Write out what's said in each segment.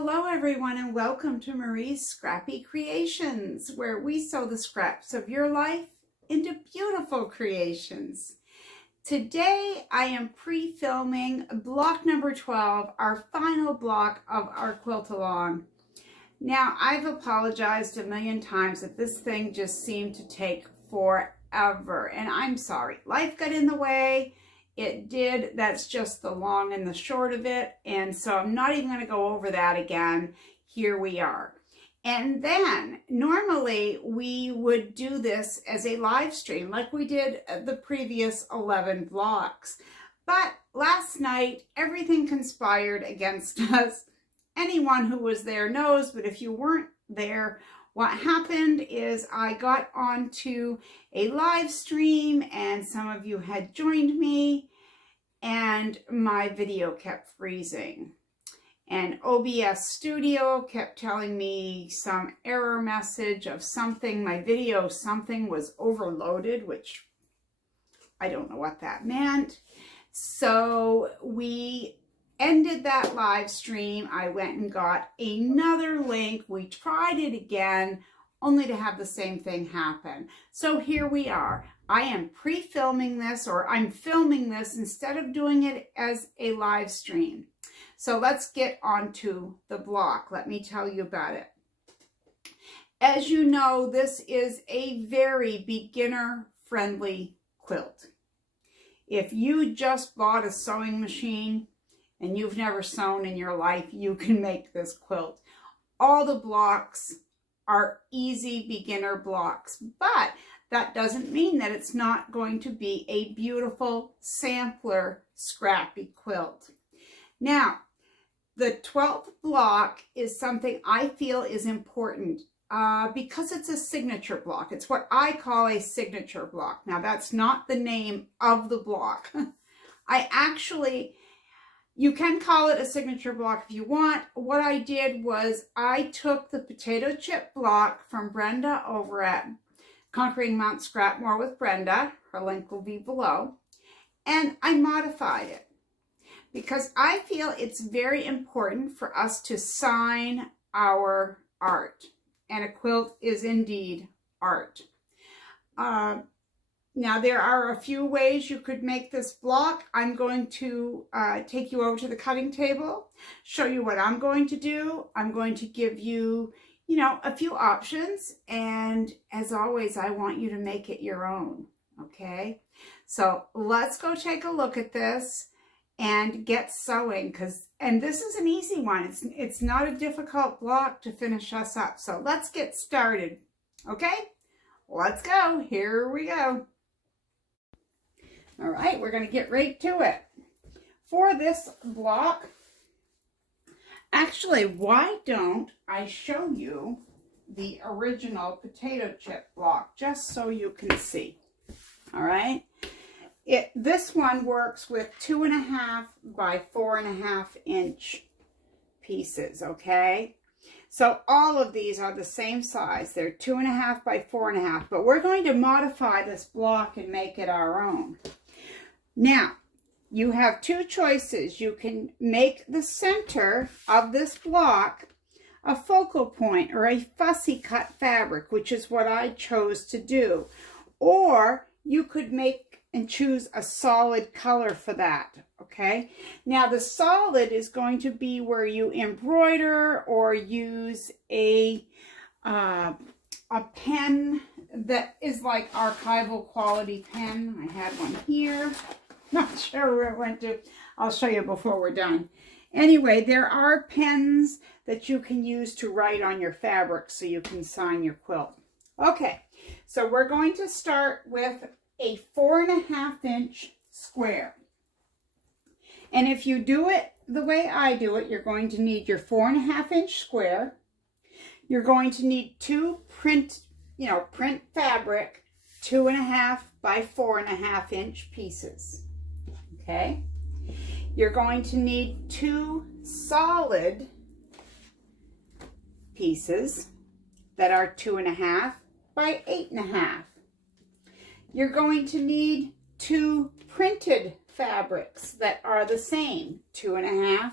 Hello everyone and welcome to Marie's Scrappy Creations, where we sew the scraps of your life into beautiful creations. Today I am pre-filming block number 12, our final block of our quilt along. Now I've apologized a million times that this thing just seemed to take forever, and I'm sorry. Life got in the way. It did. That's just the long and the short of it. And so I'm not even going to go over that again. Here we are. And then normally we would do this as a live stream like we did the previous 11 blocks. But last night, everything conspired against us. Anyone who was there knows, but if you weren't there, what happened is I got onto a live stream and some of you had joined me and my video kept freezing. And OBS Studio kept telling me some error message of something, my video, something was overloaded, which I don't know what that meant. So we ended that live stream. I went and got another link. We tried it again, only to have the same thing happen. So here we are. I am pre-filming this, or I'm filming this instead of doing it as a live stream. So let's get on to the block. Let me tell you about it. As you know, this is a very beginner-friendly quilt. If you just bought a sewing machine and you've never sewn in your life, you can make this quilt. All the blocks are easy beginner blocks, but that doesn't mean that it's not going to be a beautiful sampler scrappy quilt. Now, the 12th block is something I feel is important because it's a signature block. It's what I call a signature block. Now, that's not the name of the block. You can call it a signature block if you want. What I did was I took the potato chip block from Brenda over at Conquering Mount Scrapmore with Brenda. Her link will be below. And I modified it because I feel it's very important for us to sign our art. And a quilt is indeed art. Now, there are a few ways you could make this block. I'm going to take you over to the cutting table, show you what I'm going to do. I'm going to give you, a few options. And as always, I want you to make it your own, okay? So let's go take a look at this and get sewing, and this is an easy one. It's not a difficult block to finish us up. So let's get started, okay? Let's go. Here we go. All right, we're going to get right to it. For this block, actually, why don't I show you the original potato chip block just so you can see? All right. This one works with 2.5 by 4.5 inch pieces, okay? So all of these are the same size. They're 2.5 by 4.5, but we're going to modify this block and make it our own. Now, you have two choices. You can make the center of this block a focal point or a fussy cut fabric, which is what I chose to do. Or you could make and choose a solid color for that, okay? Now, the solid is going to be where you embroider or use a pen that is like archival quality pen. I had one here. Not sure where it went to. I'll show you before we're done. Anyway, there are pens that you can use to write on your fabric so you can sign your quilt. Okay, so we're going to start with a 4.5 inch square. And if you do it the way I do it, you're going to need your 4.5 inch square. You're going to need two print fabric 2.5 by 4.5 inch pieces. Okay, you're going to need two solid pieces that are 2.5 by 8.5. You're going to need two printed fabrics that are the same, 2.5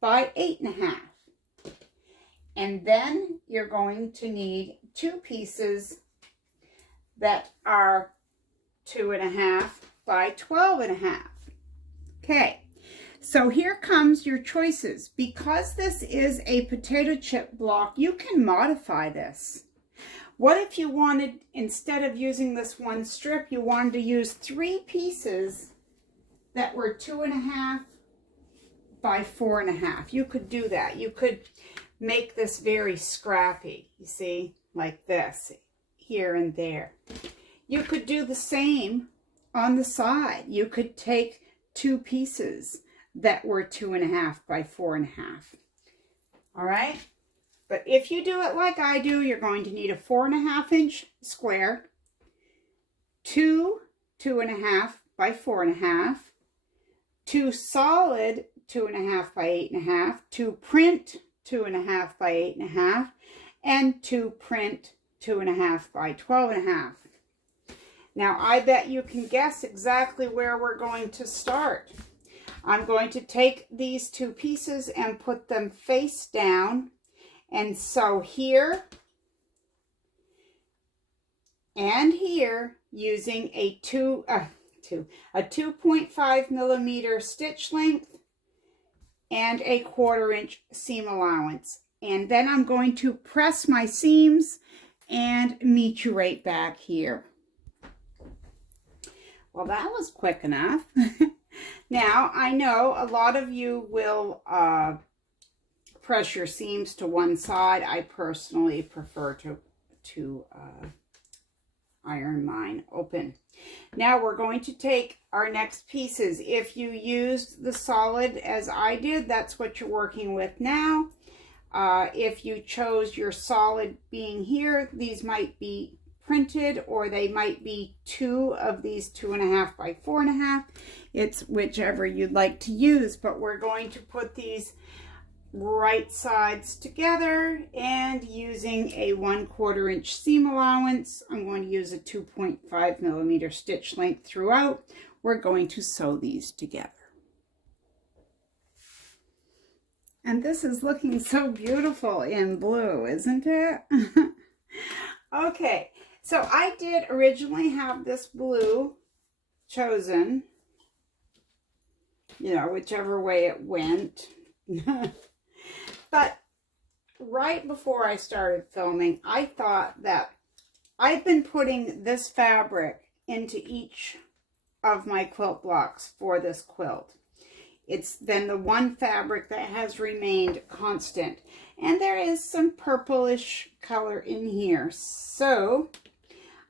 by 8.5. And then you're going to need 2 pieces that are 2.5 by 12.5. Okay, so here comes your choices. Because this is a potato chip block, you can modify this. What if you wanted, instead of using this one strip, you wanted to use 3 pieces that were 2.5 by 4.5? You could do that. You could make this very scrappy, you see, like this, here and there. You could do the same on the side. You could take 2 pieces that were 2.5 by 4.5. All right? But if you do it like I do, you're going to need a 4.5-inch square, 2 2.5 by 4.5, 2 solid 2.5 by 8.5, 2 print 2.5 by 8.5, and 2 print 2.5 by 12.5. Now, I bet you can guess exactly where we're going to start. I'm going to take these 2 pieces and put them face down and sew here and here using a 2.5 millimeter stitch length and a 1/4 inch seam allowance. And then I'm going to press my seams and meet you right back here. Well, that was quick enough. Now, I know a lot of you will press your seams to one side. I personally prefer to iron mine open. Now we're going to take our next pieces. If you used the solid as I did, that's what you're working with now. If you chose your solid being here, these might be printed, or they might be 2 of these 2.5 by 4.5. It's whichever you'd like to use, but we're going to put these right sides together, and using a 1/4 inch seam allowance, I'm going to use a 2.5 millimeter stitch length throughout. We're going to sew these together. And this is looking so beautiful in blue, isn't it? Okay, so I did originally have this blue chosen, you know, whichever way it went. But right before I started filming, I thought that I've been putting this fabric into each of my quilt blocks for this quilt. It's been the one fabric that has remained constant. And there is some purplish color in here. So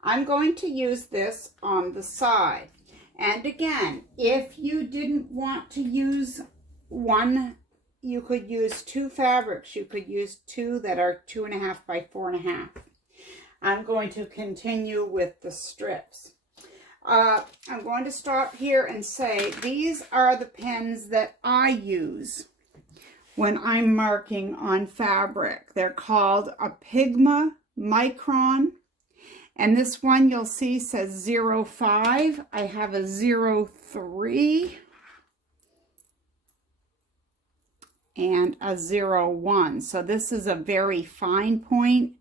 I'm going to use this on the side. And again, if you didn't want to use one, you could use 2 fabrics. You could use 2 that are 2.5 by 4.5. I'm going to continue with the strips. I'm going to stop here and say these are the pens that I use when I'm marking on fabric. They're called a Pigma Micron. And this one you'll see says 05. I have a 03. And a 01. So this is a very fine point.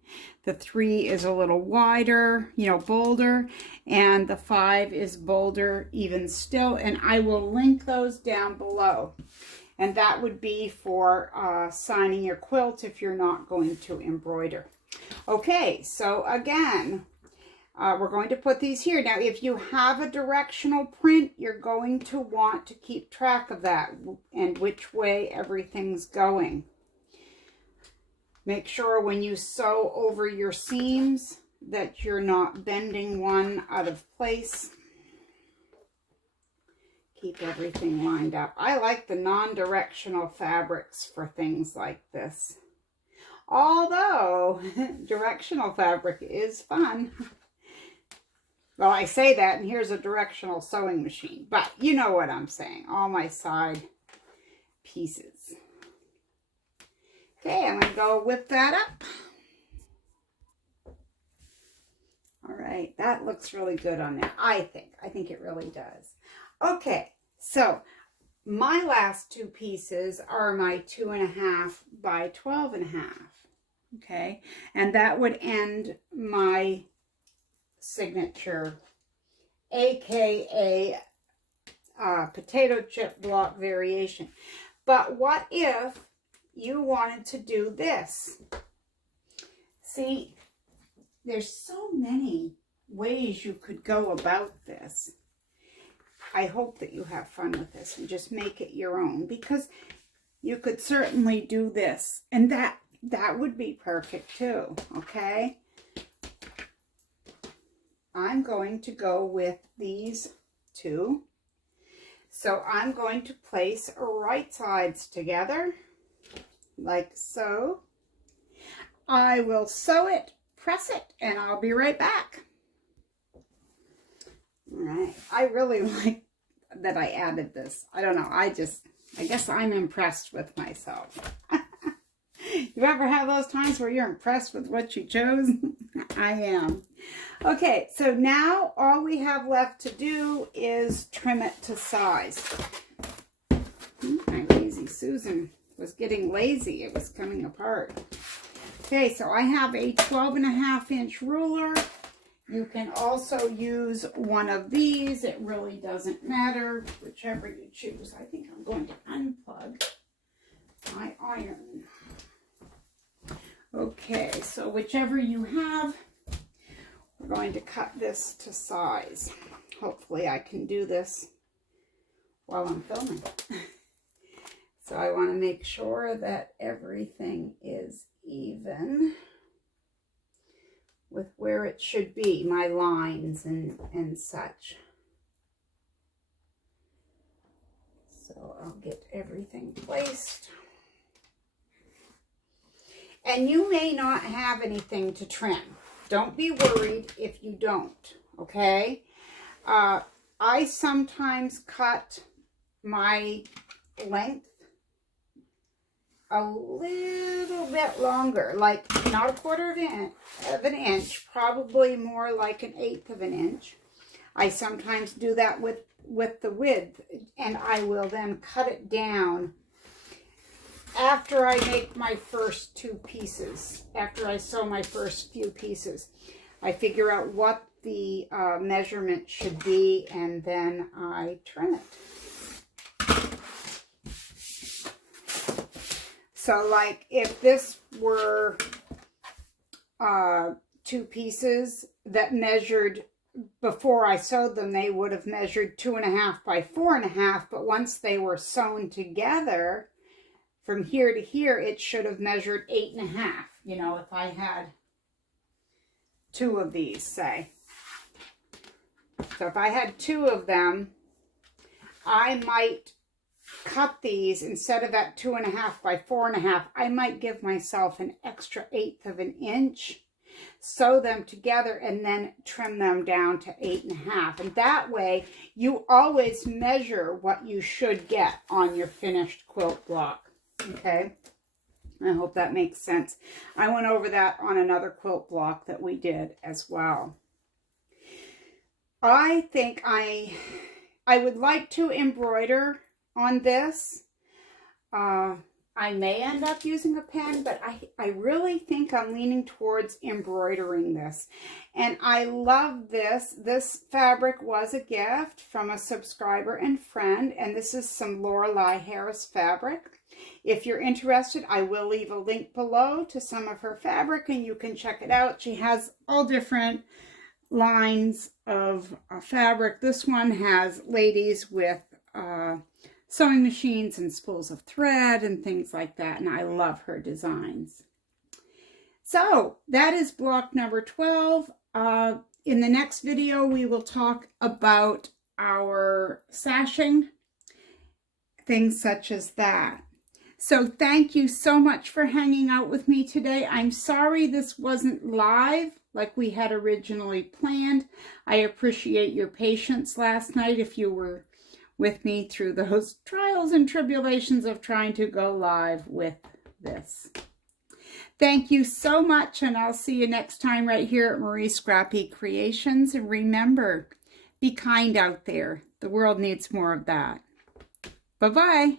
The 3 is a little wider, you know, bolder, and the 5 is bolder even still. And I will link those down below. And that would be for signing your quilt if you're not going to embroider. Okay, so again, we're going to put these here. Now, if you have a directional print, you're going to want to keep track of that and which way everything's going. Make sure when you sew over your seams that you're not bending one out of place. Keep everything lined up. I like the non-directional fabrics for things like this. Although, directional fabric is fun. Well, I say that, and here's a directional sewing machine, but you know what I'm saying. All my side pieces. Okay, I'm going to go whip that up. All right, that looks really good on there, I think. I think it really does. Okay, so my last 2 pieces are my 2.5 by 12.5. Okay, and that would end my signature, aka potato chip block variation. But what if you wanted to do this? See, there's so many ways you could go about this. I hope that you have fun with this and just make it your own, because you could certainly do this, and that would be perfect too. Okay, I'm going to go with these two. So I'm going to place right sides together like so. I will sew it, press it, and I'll be right back. All right, I really like that I added this. I don't know, I guess I'm impressed with myself. You ever have those times where you're impressed with what you chose? I am. Okay, so now all we have left to do is trim it to size. My lazy Susan was getting lazy. It was coming apart. Okay, so I have a 12.5-inch ruler. You can also use one of these. It really doesn't matter, whichever you choose. I think I'm going to unplug my iron. Okay, so whichever you have, we're going to cut this to size. Hopefully I can do this while I'm filming. So I want to make sure that everything is even with where it should be, my lines and such. So I'll get everything placed. And you may not have anything to trim. Don't be worried if you don't, okay? I sometimes cut my length a little bit longer, like not a quarter of an inch, probably more like 1/8 of an inch. I sometimes do that with the width, and I will then cut it down after I make my first 2 pieces, after I sew my first few pieces. I figure out what the measurement should be, and then I trim it. So like if this were 2 pieces that measured, before I sewed them, they would have measured 2.5 by 4.5, but once they were sewn together, from here to here, it should have measured 8.5, you know, if I had 2 of these, say. So if I had 2 of them, I might cut these, instead of at 2.5 by 4.5, I might give myself an extra 1/8 of an inch, sew them together, and then trim them down to 8.5. And that way, you always measure what you should get on your finished quilt block. Okay, I hope that makes sense. I went over that on another quilt block that we did as well. I think I would like to embroider on this. I may end up using a pen, but I really think I'm leaning towards embroidering this. And I love this. This fabric was a gift from a subscriber and friend, and this is some Lorelei Harris fabric. If you're interested, I will leave a link below to some of her fabric, and you can check it out. She has all different lines of fabric. This one has ladies with sewing machines and spools of thread and things like that, and I love her designs. So that is block number 12. In the next video, we will talk about our sashing, things such as that. So thank you so much for hanging out with me today. I'm sorry this wasn't live like we had originally planned. I appreciate your patience last night if you were with me through those trials and tribulations of trying to go live with this. Thank you so much, and I'll see you next time right here at Marie Scrappy Creations. And remember, be kind out there. The world needs more of that. Bye-bye.